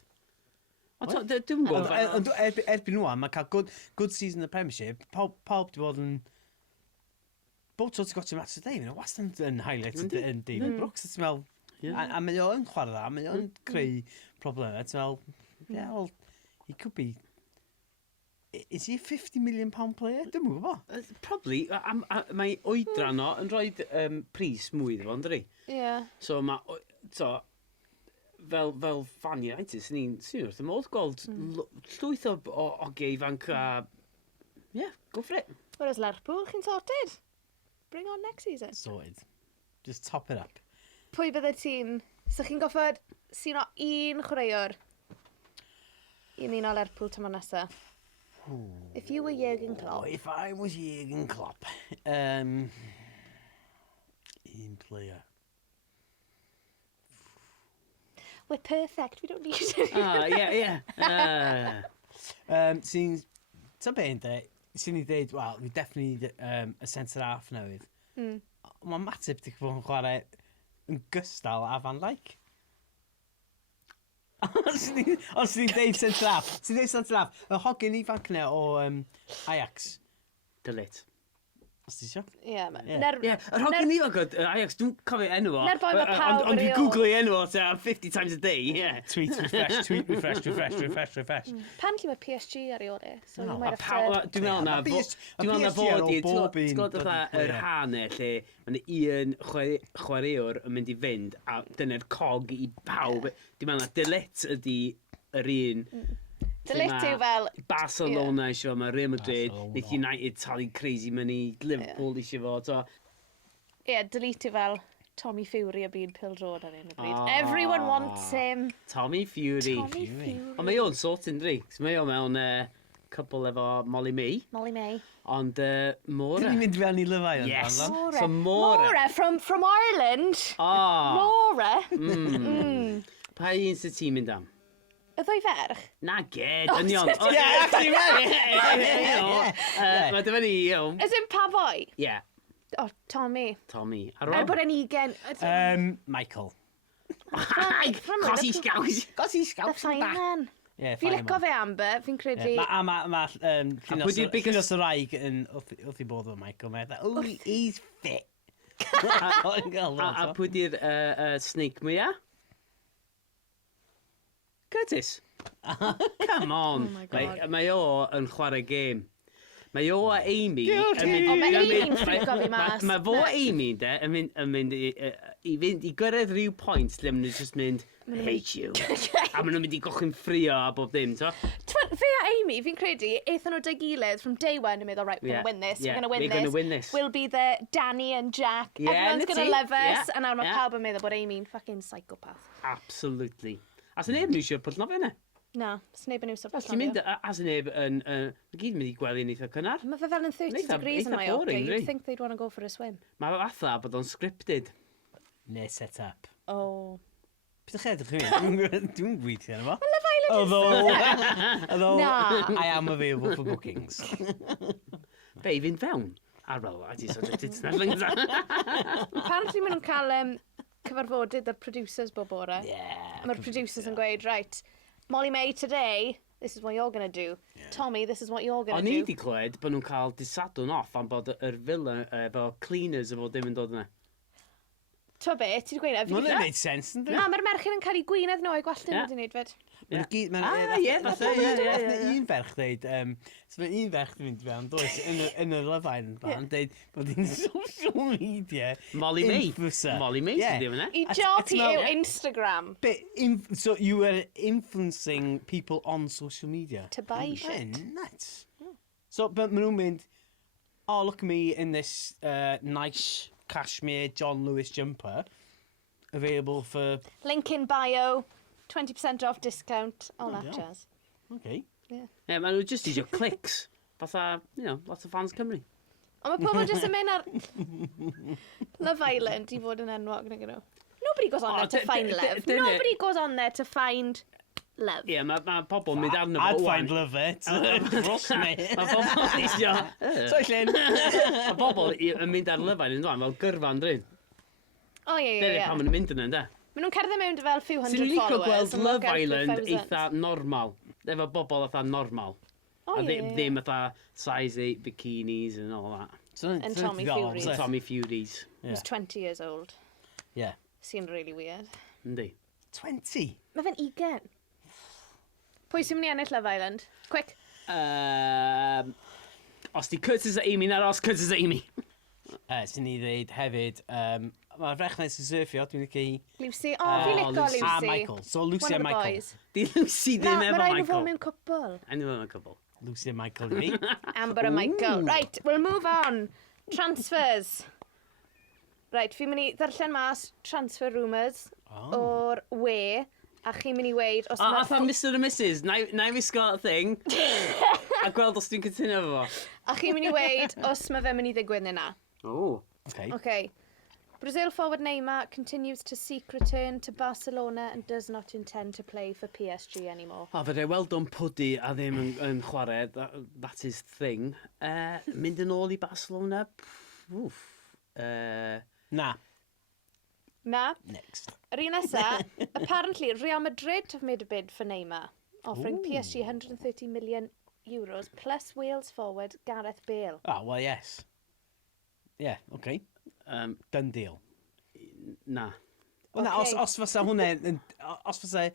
Dwi'n gwybod. Ond erbyn nhw, mae'n cael good season yn y Premiership. Pawb di bod yn... Bob tro ti'n gotio match o day, mae'n wastad yn highlight yn David Brooks. A mae o'n chwarae dda, mae o'n creu problemau. Ti'n meddwl, he could be... Is he a £50 million player? Dwi'n gwybod. Probably. Mae oedran o yn rhoi pris mwy ddefo, ynddi? Ie. So, fel fan United, sy'n wrth y modd gweld llwyth o gei ifanc a... Yeah, go for it. Whereas Lerpwl, chi'n sorted? Bring on next season. Sorted. Just top it up. Pwy bydde ti'n... So chi'n goffod sy'n o un chwaraewr i un o Lerpwl tymor nesaf? If you were Jürgen Klopp. If I was Jürgen Klopp. Un player. We're perfect, we don't need to. Yeah. Sy'n... Ta be yn de? Sy'n ni dweud, wel, we definitely need a centre-half newydd. Mae Matip di bod yn chwarae yn gystal a Van Dijk. Os ni'n deud centre-half, y hogyn ifanc yna o Ajax. Delete. Os ti isio? Ie, Yr hogyn ifanc o Ajax, dwi'n cofio enw o. Na'r boi ma' pawb Ond yn dwi'n reol. googlo enw o 50 times a day, yeah. Tweet refresh. Apparently mae PSG ar ei ore, so you might have to... Dwi'n meddwl na fod i, ti'n gwybod yr hane lle mae'n un chwaraewr yn mynd i fynd a dyna'r cog i bawb. Dwi'n meddwl na delete ydi yr un... Delete yw fel... Barcelona eisiau fo, mae Real Madrid, Nick United talu crazy money, Liverpool eisiau fo, Ie, delete yw fel Tommy Fury a byd Phil Jordan ar un o bryd. Everyone wants him. Tommy Fury. Ond mae o'n sorting, dri. Mae o'n mewn couple efo Molly May. Ond Mora. Dyn ni'n mynd fewn i Love Island. Yes. Mora. So Mora. From Ireland. Mora. Pa un sy'n ti'n mynd am? Y ddwy ferch? Na ged, ynion. Mae dyma ni, As in pa boi? Yeah. Oh, Tommy. Arwel. Er bod e'n 20. Michael. Cos i sgaws. Y fireman. Fi lico fe Amber, fi'n credu... Mae llunos y raig wrth i bod o Michael. Oh, he's fit. A pwy di'r snake mwyaf? Curtis. Come on. Mae o yn chwarae gêm. Mae o a Amy... Mae Amy'n ffrico fi mas. Mae fo a Amy, yn mynd i gyrraedd rhyw pwynt lle maen nhw'n just mynd, hate you. A maen nhw'n mynd i gochyn ffrio a bob dim, to? Fe a Amy, fi'n credu, eithon nhw dy gilydd from day one yn meddwl, right, we're going to win this. We'll be the Danny and Jack. Everyone's going to love us. A nawr mae pawb yn meddwl bod Amy'n fucking psychopath. Absolutely. A sy'n neb yn eisiau pwllno fe yna? Na, sy'n neb yn eisiau pwllno fe. Ti'n mynd, a sy'n neb yn... Mae gyd yn mynd i gwely yn eitha cynnar. Mae fe fel yn 30 degrees yn Mallorca. You'd think they'd want to go for a swim. Mae fe fatha bod o'n scripted. Ne set up. Oh. Pyd ych edrych chi? Dwi'n gweithio yna fo. Mae Love Island Although I am available for bookings. Be, i fynd fewn? Arwel, I just sort of did nothing. Apparently maen nhw'n cael cyfarfodydd y producers bob bore. Yeah. Mae'r producers yn gweud, right, Molly May today, this is what you're going to do. Yeah. Tommy, this is what you're going to O'n i do. wedi clywed bod nhw'n cael disadwn off am bod yr villa efo cleaners efo dim yn dod yna. Twa be, ti wedi gweud? Mae'n neud sens, ynddi? Na, mae'r merched yn cael ei gwynedd nhw o'i gwallt yn wedi wneud fed. Un ferch dweud, so mae un ferch dwi'n mynd fewn, does, yn y Love Island fan, dweud bod hi'n social media Molly May. influencer. Molly May sy'n ddim yna. I job hi yw Instagram. So you were influencing people on social media? To buy shit. Nuts. So, but maen nhw'n mynd, oh, look at me in this nice cashmere John Lewis jumper, available for... Link in bio, 20% off discount, all that yeah. jazz. Okay. Yeah. Ie, maen nhw just isio clics. Fatha, lots of fans Cymru. Ond mae pobl jyst yn mynd ar Love Island i fod yn enwog nag nhw. Nobody goes on there to find love. Nobody goes on there to find love. Ie, mae pobl mynd arno fo. I'd find love it. Dros me. Mae pobl isio... So, Llyn. Mae pobl yn mynd ar Love Island fel gyrfa yn dryn. O ie, ie, Dyna ie. pan maen nhw'n mynd yna, ynda? Maen nhw'n cerdded mewn fel few Sy'n hundred licio followers. gweld Love Island eitha normal. Efo bobl eitha normal. O A ie. ddim eitha size 8 bikinis and all that. And Tommy Fury. Tommy Furies. He's 20 years old. Yeah. Seemed really weird. Yndi. 20? Mae fe'n 20. Pwy sy'n mynd i ennill Love Island? Quick. Os di Curtis a Amy na aros, Curtis a Amy. Sy'n ni ddeud hefyd, mae'r frech na'n sy'n surfio, dwi'n licio hi. Lucy. O, fi lico Lucy. A Michael. So Lucy One a of the Michael. boys. Di Lucy Na, ddim mae efo rhaid nhw fod Michael. mewn cwbl. Enw efo cwbl. Lucy a Michael i fi. Amber and Michael. Right, we'll move on. Transfers. Right, fi'n mynd i ddarllen mas transfer rumours o'r we, a chi'n mynd i weid os A ma... fatha Mr and Mrs, na i wisgo thing, a gweld os dwi'n cytuno efo fo. A chi'n mynd i weid os mae fe mynd i ddigwydd neu na. O. Okay. Okay. Brazil forward Neymar continues to seek return to Barcelona and does not intend to play for PSG anymore. A fydde weld o'n pwdi a ddim yn chwarae, that is thing. Mynd yn ôl i Barcelona? Wff. Na. Na. Next. Yr un nesa, apparently Real Madrid have made a bid for Neymar, offering PSG 130 million euros plus Wales forward Gareth Bale. Oh, well, yes. Yeah, okay. Done deal. Na. Wel, na, os fysa hwnna, os fysa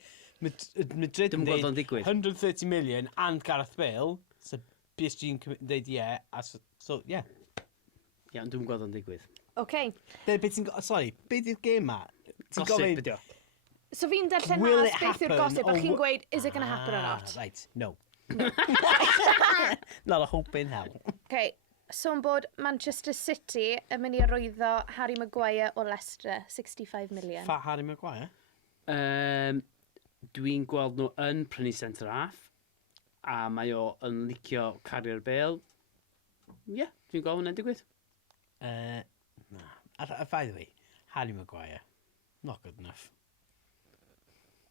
Madrid Dim yn gweld o'n deud digwydd. 130 million and Gareth Bale, so PSG yn deud yeah, so yeah. Ia, ond dwi'n gweld o'n digwydd. Okay. Sorry, beth yw'r game ma? Gossip ydi o. So fi'n darllen Will mas it beth yw'r happen gossip, a or chi'n wo- gweud, is it going to happen or not? Right, no. Not a hope in hell. Okay. So bod Manchester City yn mynd i arwyddo Harry Maguire o Leicester, 65 million. Fat Harry Maguire? Dwi'n gweld nhw yn prynu centre half, a mae o yn licio Gareth Bale. Ie, dwi'n gweld hwnna'n digwydd. No. By the way, Harry Maguire, not good enough.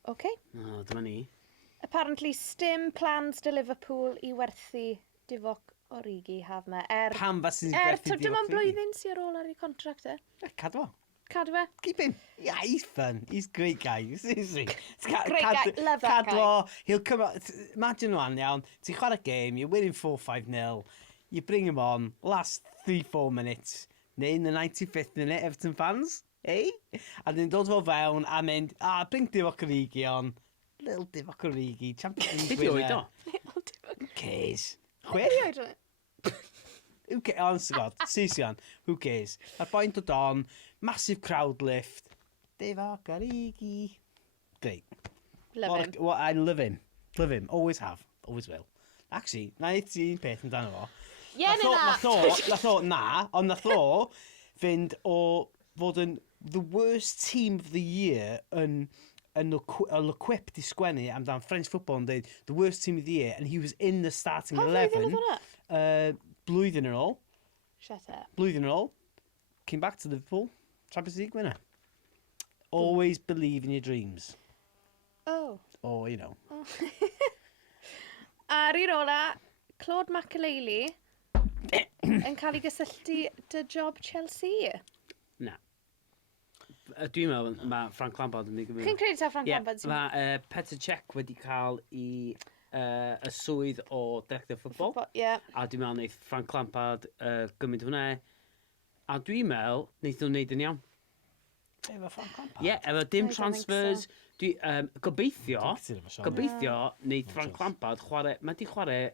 Okay. O, dyma ni. Apparently, stim plans to Liverpool i werthu Divock Origi haf me. Pam fas sy'n Tyd dim ond blwyddyn sy'n ar ôl ar ei contract e. Cadw o. Cadw e. Keep him. Yeah, he's fun. He's a great guy. Seriously. Great guy. Love that Cadw guy. o. He'll come out. Imagine one, iawn. Ti'n chwarae game, you're winning 4-5-0. You bring him on, last 3-4 minutes. Neu in the 95th minute, Everton fans. Eh? A dyn dod fel fewn a mynd, bring Divock Origi on. Little Divock Origi. Champions League Beth i winner. oed o? Who cares? Be Chwech? di oed o? Who cares? Honest to God. Sision. Who cares? Mae'r boi'n dod on. Massive crowd lift. Divock Origi. Great. Love him. I love him. Love him. Always have. Always will. Actually, na i ti un peth amdano fo. Yeah, Nath o, ond nath o fynd o fod yn the worst team of the year yn L'Equipe di sgwennu amdan French football and dweud the worst team of the year and he was in the starting Pa flwyddyn 11 oedd hwnna? blwyddyn yn ôl. Shut up. Blwyddyn yn ôl. Came back to Liverpool. Champions League winner. Always believe in your dreams. Oh. Or, you know. Ar i'r ola, Claude Makelele yn cael ei gysylltu dy job Chelsea. Na. Dwi'n meddwl, mae Frank Lampard yn mynd i Chi'n credu ta Frank Lampard? Mae Petr Cech wedi cael y swydd o director ffwtbol. Ie. A dwi'n meddwl wneud Frank Lampard gymryd hwnna. A dwi'n meddwl wneud nhw'n neud yn iawn. Efo Frank Lampard? Ie, efo dim I don't transfers. Gobeithio Gobeithio. wneud Frank Lampard chwarae, mae di chwarae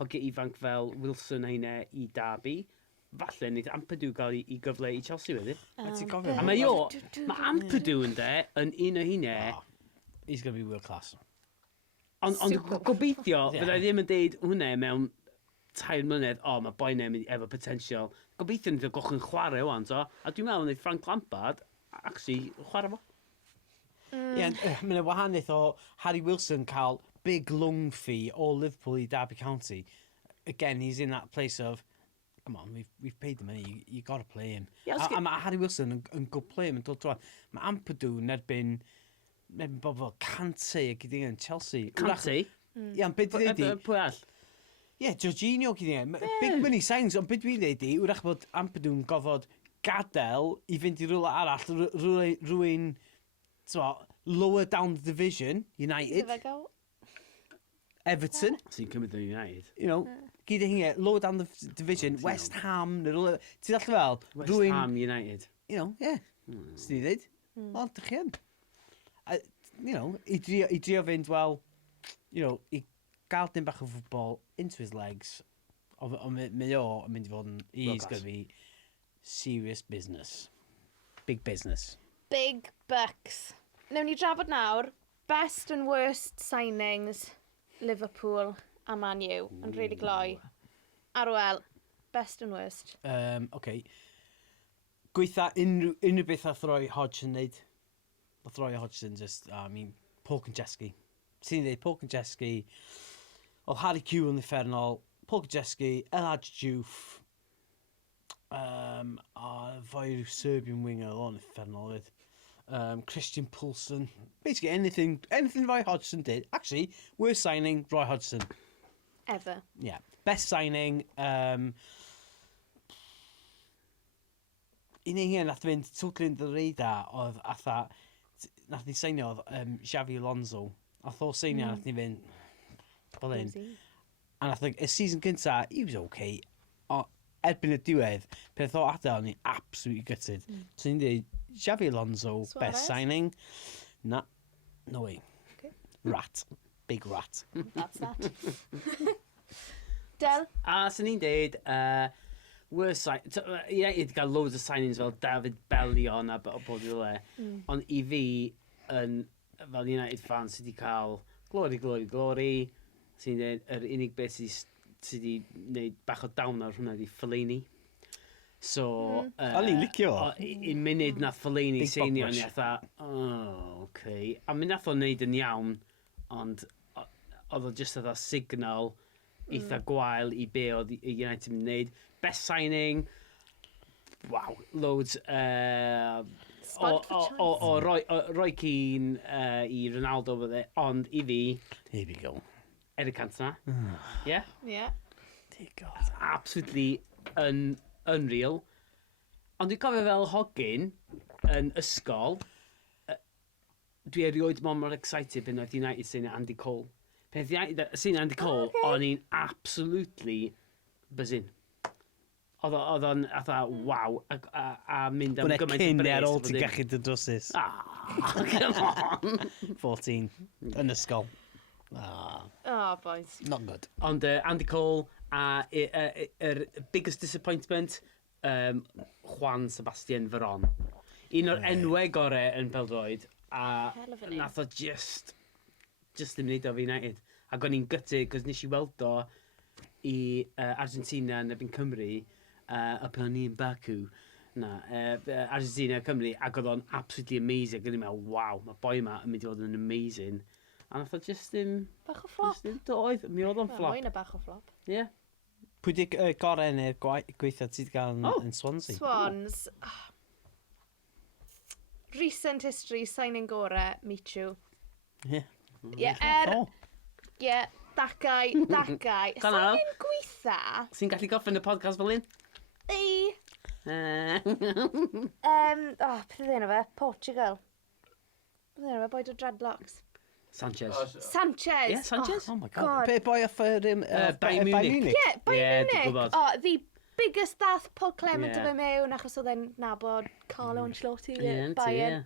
hogiau ifanc fel Wilson heine i Derby. Falle wneud Ampadu gael i gyfle i Chelsea wedyn. Ti'n gofio? A mae Ampadu yn un o heine. He's going to be world class. Ond gobeithio, fyddai ddim yn deud hwnna mewn 3 mlynedd, mae boi neu efo potensial. Gobeithio wneud o goch yn chwarae o'n, so. A dwi'n meddwl wneud Frank Lampard, actually, chwarae fo. Ie, mae'n wahaniaeth o Harry Wilson cael big lung fee o Liverpool i Derby County. Again, he's in that place of, come on, we've paid the money, you got to play him. A mae Harry Wilson yn good play him yn dod drwy. Mae Ampadu yn erbyn bobl Cante a gyda yn Chelsea. Cante? Ie, ond beth dwi'n dweud? Pwy all? Ie, Jorginho gyda. Big money signs, ond beth dwi'n dweud i, wrach bod Ampadu'n gofod gadael i fynd i rhywle arall, rhywun lower down the division, United, Everton, Sy'n cymryd yn United. you know, gyda hynny, lower down the division, West Ham, ti'n dall fel? West Ham United. You know, yeah, sy'n ni ddweud. O, dych chi yn. You know, i drio fynd, well, you know, i gael dim bach o ffwbol into his legs, ond mae o yn mynd i fod yn, he's going to be serious business. Big business. Big bucks. Newn ni drafod nawr, best and worst signings Liverpool a Man U, yn really gloi. Arwel, best and worst. Okay. Gweitha unrhyw beth a throi Hodgson wneud. A throi Hodgson, just, I mean, Paul Konchesky. Ti'n dweud, Paul Konchesky, oedd Harry Q yn effernol, Paul Konchesky, Elhaj Diouf, a foi rhyw Serbian winger, o'n effernol oedd. Christian Poulsen. Basically, anything Roy Hodgson did. Actually, worst signing, Roy Hodgson. Ever. Yeah. Best signing, un hyn nath fynd totally in the radar oedd atha, nath ni seinio oedd Xavi Alonso. Nath o seinio, nath ni fynd, fel un. A nath y season gynta, he was okay. O, erbyn y diwedd, peth o adael ni absolutely gutted. So ni'n dweud, Xavi Alonso, best signing. No way. Okay. Rat. Big rat. That's that. Del? A sy'n ni'n deud, worst sign... United wedi cael loads o signings fel David Bellion a bod i le. Ond i fi, fel United fan, sydd wedi cael glory. Sy'n dweud, yr unig beth sydd wedi gwneud bach o down ar hwnna di Fellaini. So... O'n i'n licio. Un munud nath Fellaini seinio ni atha, okay. A mi nath o'n neud yn iawn, ond oedd o just atha signal eitha gwael i be oedd United yn neud. Best signing, wow, loads o Roy Keane i Ronaldo fydde, ond i fi... Here we go. Eric Cantona. Yeah? Yeah. Dear God. Absolutely unreal. Ond dwi'n cofio fel hogyn yn ysgol, dwi erioed mor excited pen oedd United sy'n Andy Cole. Pen oedd sy'n Andy Cole, o'n i'n absolutely buzzing. Oedd o'n atha, waw, a mynd am gymaint o bres. Bwne cyn ar ôl ti'n gallu dy drosys. Come on. 14, yn ysgol. Oh, boys. Not good. Ond Andy Cole, a biggest disappointment, Juan Sebastian Veron. Un o'r enwau gorau yn Beldroed, a nath o just ddim wneud o fi United. Ac o'n i'n gytu, cos nes i weld o i Argentina yn ebyn Cymru, a pan o'n i'n Baku, Argentina Cymru, ac oedd o'n absolutely amazing. Ac o'n i'n meddwl, waw, mae boi yma yn mynd i fod yn amazing. A nath o just ddim... Bach o flop. Doedd, mi oedd o'n flop. Mwy'n bach o flop. Ie. Pwy di gorau neu'r gweithio ti wedi cael yn Swansea? Swans. Recent history, signing gore, Michu. Ie. Ie, that guy. Signing gweitha. Sy'n gallu goffen y podcast fel un? Ei. Beth ydy enw fe? Portugal. Beth ydy enw fe? Boed o dreadlocks. Sanchez. Sanchez. Yeah, Sanchez. Oh my God. god. Pe boi off Bayern Munich. Yeah, Bayern Ie, dwi'n Munich. gwybod. Oh, the biggest dath Paul Clement Ie. o fe mewn, achos oedd e'n nabod Carlo Ancelotti. Ie, yndi, Bayern.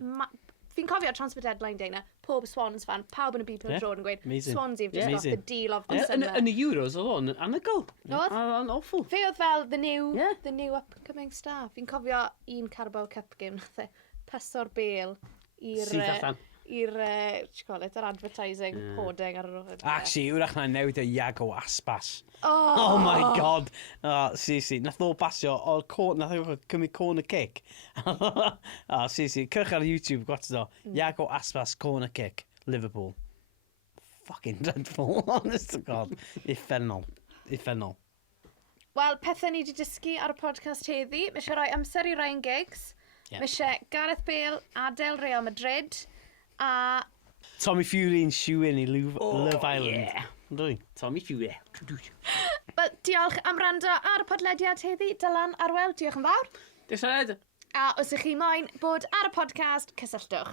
Fi'n cofio transfer deadline day na, pob Swans fan, pawb yn y byd pêl drod yn gweud, Amazing. Swansea have just got Amazing. the deal of the Yn summer. y Euros oedd o'n anhygoel. Oedd? Yn awful. Fe oedd fel the new Ie. up-and-coming star. Fi'n cofio un Carabao Cup game nath e paso'r Bale i'r... Sydd allan. I'r, yr advertising hoarding ar yr ochr. Actually, wrach na newid o Iago Aspas. Oh, Oh my god. Si. Nath o basio o'r nath o cymryd corner kick. Si. Cyrch ar YouTube, gwats o. Iago Aspas corner kick. Liverpool. Fucking dreadful. Honest to god. Uffernol. Wel, pethau ni wedi dysgu ar y podcast heddi. Mae eisiau rhoi amser i Ryan Giggs. Ie. Mae eisiau Gareth Bale adael Real Madrid. A Tommy Fury yn siwyn i Love Island. yeah. Dwi. Tommy Fury. Wel, diolch am rando ar y podlediad heddi. Dylan, Arwel, diolch yn fawr. Diolch yn fawr. A os ych chi moyn bod ar y podcast, cysylltwch.